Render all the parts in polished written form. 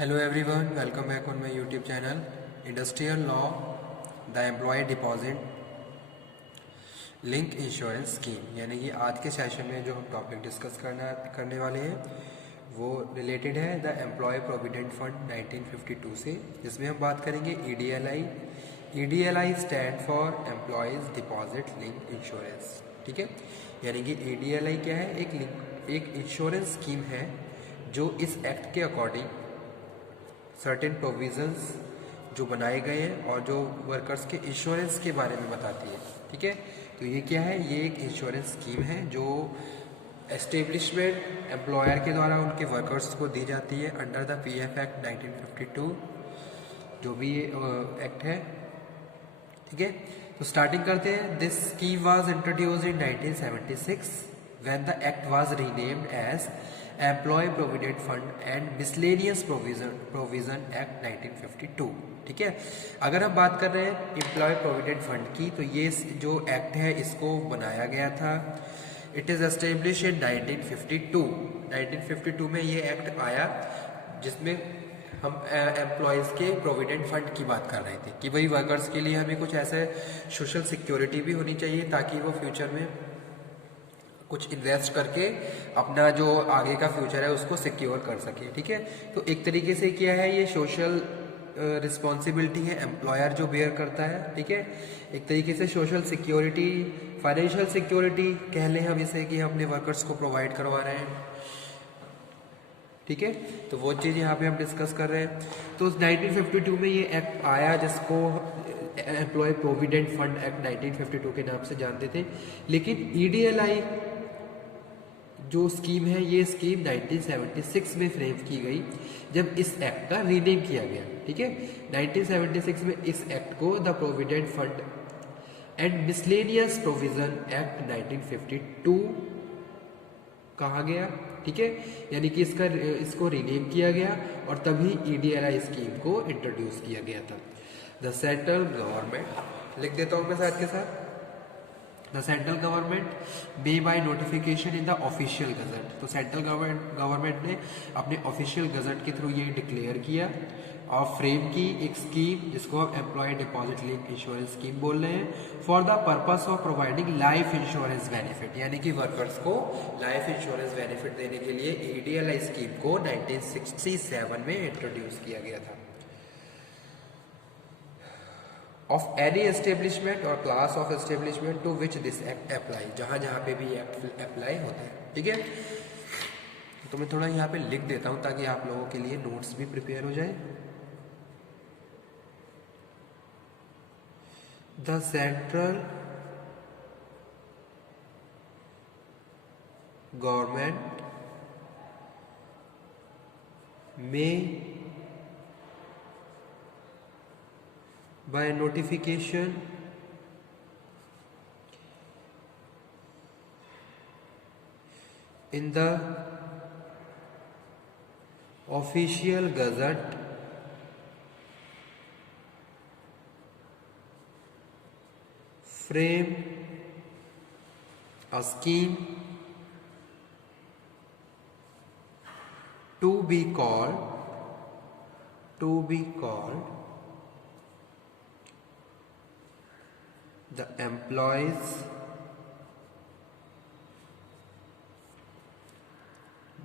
Hello everyone, welcome back on my YouTube channel. Industrial Law, the Employee Deposit link insurance scheme, यानी कि आज के session में जो हम टॉपिक डिस्कस करने वाले हैं वो रिलेटेड है द एम्प्लॉय प्रोविडेंट फंड 1952 से, जिसमें हम बात करेंगे EDLI. EDLI stand for employees deposit link insurance. ठीक है, यानी कि ईडीएलआई क्या है? एक इंश्योरेंस स्कीम है जो इस एक्ट के अकॉर्डिंग सर्टेन प्रोविजंस जो बनाए गए हैं और जो वर्कर्स के इंश्योरेंस के बारे में बताती है। ठीक है, तो ये क्या है? ये एक इंश्योरेंस स्कीम है जो एस्टेब्लिशमेंट एम्प्लॉयर के द्वारा उनके वर्कर्स को दी जाती है अंडर द पीएफ एक्ट 1952, जो भी ये एक्ट है। ठीक है, तो स्टार्टिंग करते हैं। This scheme was introduced in 1976 when the act was renamed as employ provident fund and miscellaneous provision act 1952। ठीक है, अगर हम बात कर रहे हैं एम्प्लॉय प्रोविडेंट फंड की, तो ये जो एक्ट है इसको बनाया गया था। It is establish in 1952। 1952 में ये एक्ट आया, जिसमें हम एम्प्लॉयज़ के प्रोविडेंट फंड की बात कर रहे थे कि भाई वर्कर्स के लिए हमें कुछ ऐसे सोशल सिक्योरिटी भी होनी चाहिए ताकि वो फ्यूचर में कुछ इन्वेस्ट करके अपना जो आगे का फ्यूचर है उसको सिक्योर कर सके। ठीक है, तो एक तरीके से क्या है, ये सोशल रिस्पॉन्सिबिलिटी है एम्प्लॉयर जो बेयर करता है। ठीक है, एक तरीके से सोशल सिक्योरिटी, फाइनेंशियल सिक्योरिटी कह लें हम इसे, कि हम अपने वर्कर्स को प्रोवाइड करवा रहे हैं। ठीक है, तो वो चीज़ यहाँ पे हम डिस्कस कर रहे हैं। तो 1952 में ये एक्ट आया जिसको एम्प्लॉय प्रोविडेंट फंड एक्ट 1952 के नाम से जानते थे। लेकिन ईडीएलआई जो स्कीम है, ये स्कीम 1976 में फ्रेम की गई जब इस एक्ट का रीनेम किया गया। ठीक है, 1976 में इस एक्ट को the provident fund and miscellaneous provision act 1952 कहा गया। ठीक है, यानी कि इसको रीनेम किया गया और तभी ईडीएलआई स्कीम को इंट्रोड्यूस किया गया था। द सेंट्रल गवर्नमेंट, लिख देता हूं मैं साथ के साथ, the central government may by notification in the official gazette. तो सेंट्रल गवर्नमेंट ने अपने ऑफिशियल गजट के थ्रू ये डिक्लेयर किया और फ्रेम की एक स्कीम जिसको हम employ deposit link insurance scheme बोल रहे हैं, for the purpose of providing life insurance benefit, यानी कि वर्कर्स को लाइफ इंश्योरेंस बेनिफिट देने के लिए ईडीएलआई स्कीम को 1967 में इंट्रोड्यूस किया गया था। ऑफ एनी एस्टेब्लिशमेंट और class of establishment to which this act apply, जहां जहां पे भी एक्ट अप्लाई होता है। ठीक है, तो मैं थोड़ा यहाँ पे लिख देता हूं ताकि आप लोगों के लिए नोट्स भी प्रिपेयर हो जाए। द सेंट्रल गवर्नमेंट में by notification in the official gazette frame a scheme to be called the employees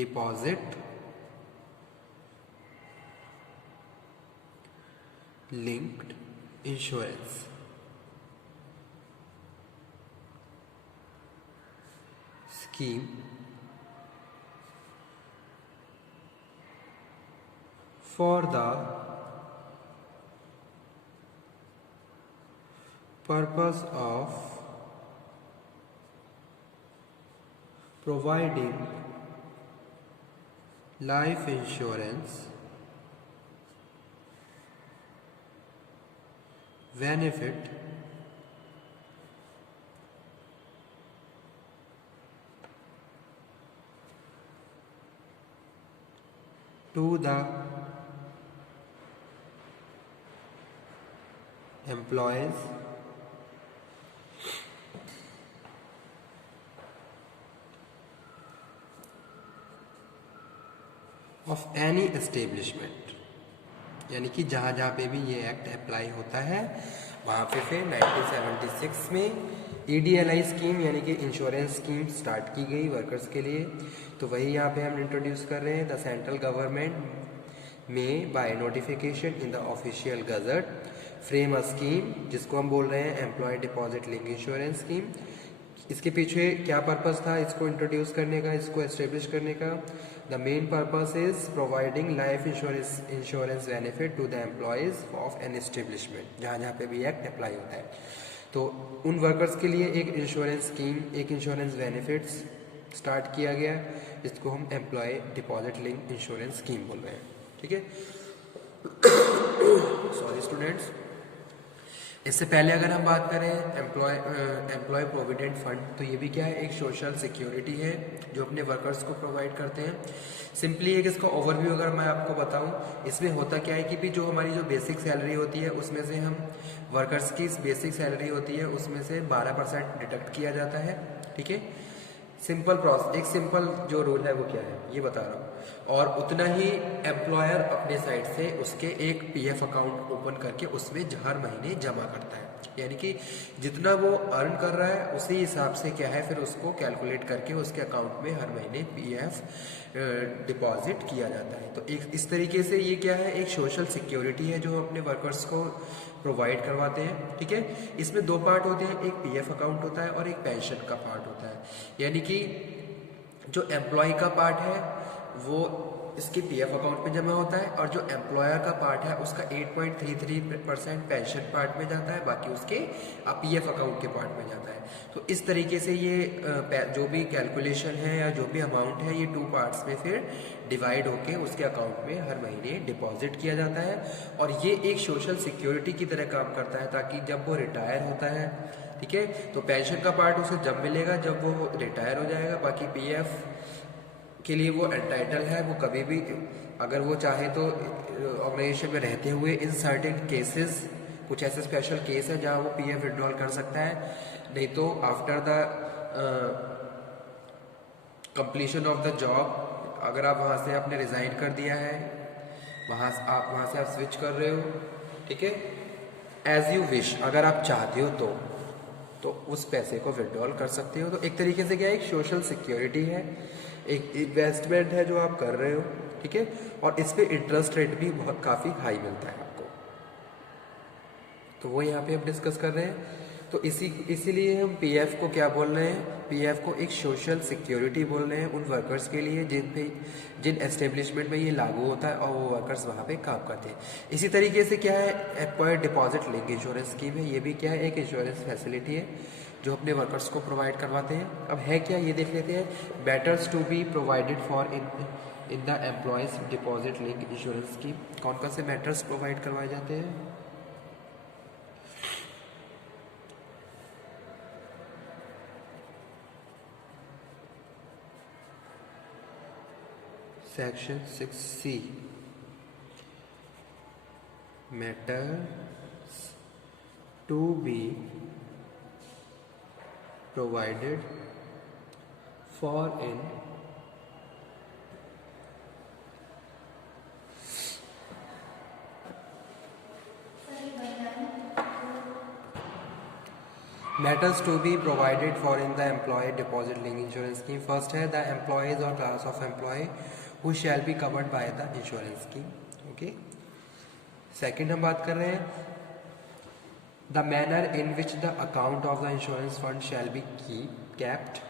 deposit linked insurance scheme for the purpose of providing life insurance benefit to the employees of any establishment यानी कि जहाँ जहाँ पे भी ये act apply होता है वहाँ पे फिर 1976 में EDLI स्कीम यानी कि इंश्योरेंस स्कीम स्टार्ट की गई वर्कर्स के लिए। तो वही यहाँ पे हम इंट्रोड्यूस कर रहे हैं। द सेंट्रल गवर्नमेंट में by notification in the official gazette frame a scheme, जिसको हम बोल रहे हैं employ deposit link insurance scheme. इसके पीछे क्या पर्पस था इसको इंट्रोड्यूस करने का, इसको एस्टेब्लिश करने का? The main purpose is providing life insurance benefit to the employees of an establishment, जहाँ जहाँ पे भी एक्ट अप्लाई होता है। तो उन वर्कर्स के लिए एक इंश्योरेंस स्कीम, एक इंश्योरेंस बेनिफिट्स स्टार्ट किया गया, इसको हम employ deposit link insurance scheme बोल रहे हैं। ठीक है, सॉरी स्टूडेंट्स। इससे पहले अगर हम बात करें एम्प्लॉय प्रोविडेंट फंड, तो ये भी क्या है, एक सोशल सिक्योरिटी है जो अपने वर्कर्स को प्रोवाइड करते हैं। सिंपली एक इसका ओवरव्यू अगर मैं आपको बताऊं, इसमें होता क्या है कि भी जो हमारी जो बेसिक सैलरी होती है उसमें से हम वर्कर्स की बेसिक सैलरी होती है उसमें से 12% डिडक्ट किया जाता है। ठीक है, सिंपल प्रोसेस, एक सिंपल जो रूल है वो क्या है ये बता रहा हूँ। और उतना ही एम्प्लॉयर अपने साइड से उसके एक पीएफ अकाउंट ओपन करके उसमें हर महीने जमा करता है, यानी कि जितना वो अर्न कर रहा है उसी हिसाब से क्या है फिर उसको कैलकुलेट करके उसके अकाउंट में हर महीने पीएफ डिपॉजिट किया जाता है। तो एक इस तरीके से ये क्या है, एक सोशल सिक्योरिटी है जो अपने वर्कर्स को प्रोवाइड करवाते हैं। ठीक है, इसमें दो पार्ट होते हैं, एक पीएफ अकाउंट होता है और एक पेंशन का पार्ट होता है। यानी कि जो एम्प्लॉय का पार्ट है वो इसके पीएफ अकाउंट में जमा होता है और जो एम्प्लॉयर का पार्ट है उसका 8.33% पेंशन पार्ट में जाता है, बाकी उसके पीएफ अकाउंट के पार्ट में जाता है। तो इस तरीके से ये जो भी कैलकुलेशन है या जो भी अमाउंट है ये 2 पार्ट्स में फिर डिवाइड होके उसके अकाउंट में हर महीने डिपॉजिट किया जाता है। और ये एक सोशल सिक्योरिटी की तरह काम करता है, ताकि जब वो रिटायर होता है, ठीक है, तो पेंशन का पार्ट उसे जब मिलेगा जब वो रिटायर हो जाएगा, बाकी पीएफ के लिए वो एंटाइटल है, वो कभी भी अगर वो चाहे तो ऑर्गेनाइजेशन में रहते हुए इन सर्टेन केसेस, कुछ ऐसे स्पेशल केस है जहाँ वो पीएफ विड्रॉल कर सकता है, नहीं तो after the completion of the job, अगर आप वहाँ से आपने रिजाइन कर दिया है, वहाँ से आप स्विच कर रहे हो, ठीक है, एज यू विश, अगर आप चाहते हो तो उस पैसे को विड्रॉल कर सकते हो। तो एक तरीके से क्या है, एक सोशल सिक्योरिटी है, एक इन्वेस्टमेंट है जो आप कर रहे हो। ठीक है, और इस पे इंटरेस्ट रेट भी बहुत काफ़ी हाई मिलता है आपको, तो वो यहाँ पे हम डिस्कस कर रहे हैं। तो इसीलिए हम पीएफ को क्या बोल रहे हैं, पीएफ को एक सोशल सिक्योरिटी बोल रहे हैं उन वर्कर्स के लिए जिन एस्टेब्लिशमेंट में ये लागू होता है और वो वर्कर्स वहाँ पे काम करते हैं। इसी तरीके से क्या है, employ deposit link insurance scheme है, ये भी क्या है, एक इंश्योरेंस फैसिलिटी है जो अपने वर्कर्स को प्रोवाइड करवाते हैं। अब है क्या ये देख लेते हैं। Matters to be provided for in the employees deposit link insurance scheme, कौन कौन से मैटर्स प्रोवाइड करवाए जाते हैं। Section 6C, matters to be provided for in matters to be provided for in the employee deposit link insurance scheme. First है the employees or class of employee who shall be covered by the insurance scheme. Okay. Second हम बात कर रहे हैं the manner in which the account of the insurance fund shall be kept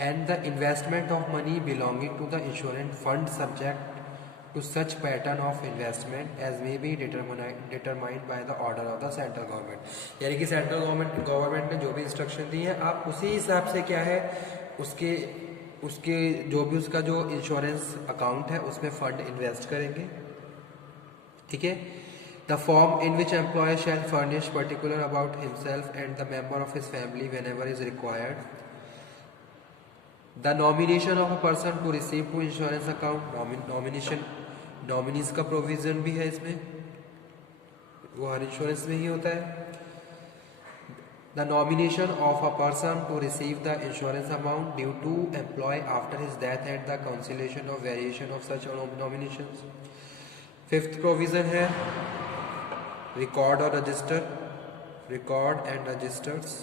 and the investment of money belonging to the insurance fund subject to such pattern of investment as may be determined by the order of the central government. यानी कि central government ने जो भी instruction दी है आप उसी हिसाब से क्या है उसके जो भी उसका जो इंश्योरेंस अकाउंट है उसमें फंड इन्वेस्ट करेंगे। ठीक है, the form in which employer shall furnish particular about himself and the member of his family when ever is required, the nomination of a person to receive to insurance account, nominees का provision भी है इसमें, वो हर insurance में ही होता है। The nomination of a person to receive the insurance amount due to employ after his death and the cancellation of variation of such nominations. Fifth provision है रिकॉर्ड और रजिस्टर, रिकॉर्ड एंड रजिस्टर्स,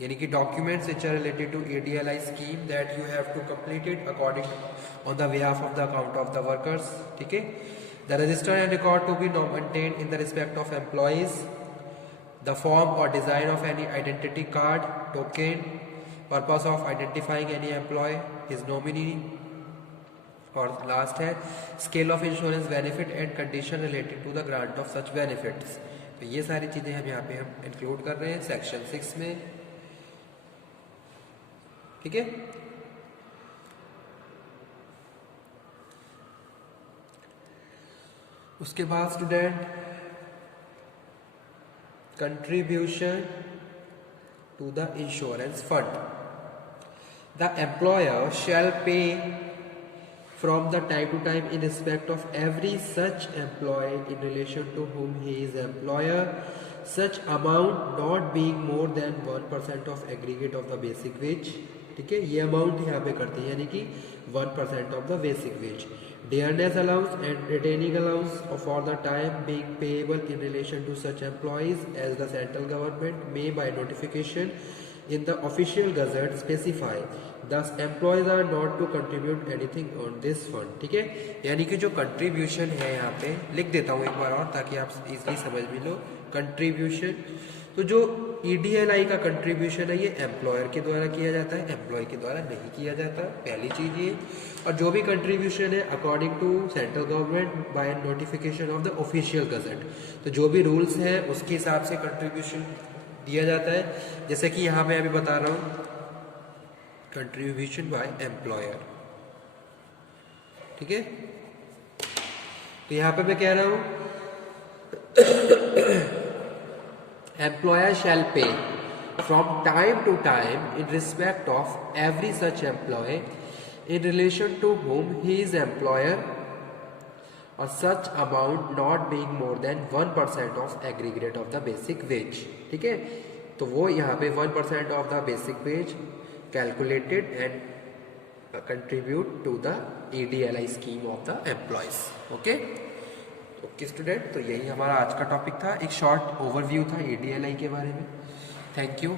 यानी कि documents which are related to ADLI scheme that you have to complete it according on the behalf of the account of the workers, ठीक है। The register and record to be maintained in the respect of employees, the form और design of any identity card, token, purpose of identifying any employee, his nominee, और last है scale of insurance benefit and condition related to the grant of such benefits. तो ये सारी चीजें हम यहाँ पे हम इंक्लूड कर रहे हैं सेक्शन 6 में, ठीक है। उसके बाद student contribution to the insurance fund, the employer shall pay from the time to time in respect of every such employee in relation to whom he is employer, such amount not being more than 1% of aggregate of the basic wage, ठीक है। ये amount यहाँ पे करते हैं यानी कि 1% of the basic wage, dearness allowance and retaining allowance for the time being payable in relation to such employees as the central government may by notification in the official gazette specify, thus employees are not to contribute anything on this fund, ठीक है। यानी कि जो contribution है यहाँ पे लिख देता हूँ एक बार और ताकि आप इजीली समझ भी लो। कंट्रीब्यूशन, तो जो EDLI का कंट्रीब्यूशन है ये एम्प्लॉयर के द्वारा किया जाता है, एम्प्लॉय के द्वारा नहीं किया जाता, पहली चीज ये। और जो भी कंट्रीब्यूशन है according to central government by notification of the official gazette, तो जो भी रूल्स हैं उसके हिसाब से कंट्रीब्यूशन दिया जाता है। जैसे कि यहाँ मैं अभी बता रहा हूँ कंट्रीब्यूशन बाय एम्प्लॉयर, ठीक है। तो यहाँ पे मैं कह रहा हूँ employer shall pay from time to time in respect of every such employee in relation to whom he is employer और such amount not being more than 1% of aggregate of the basic wage, ठीक है। तो वो यहाँ पे 1% of the basic wage calculated and contribute to the EDLI scheme of the employees, okay. Okay student, तो यही हमारा आज का टॉपिक था, एक शॉर्ट ओवरव्यू था EDLI के बारे में। Thank you.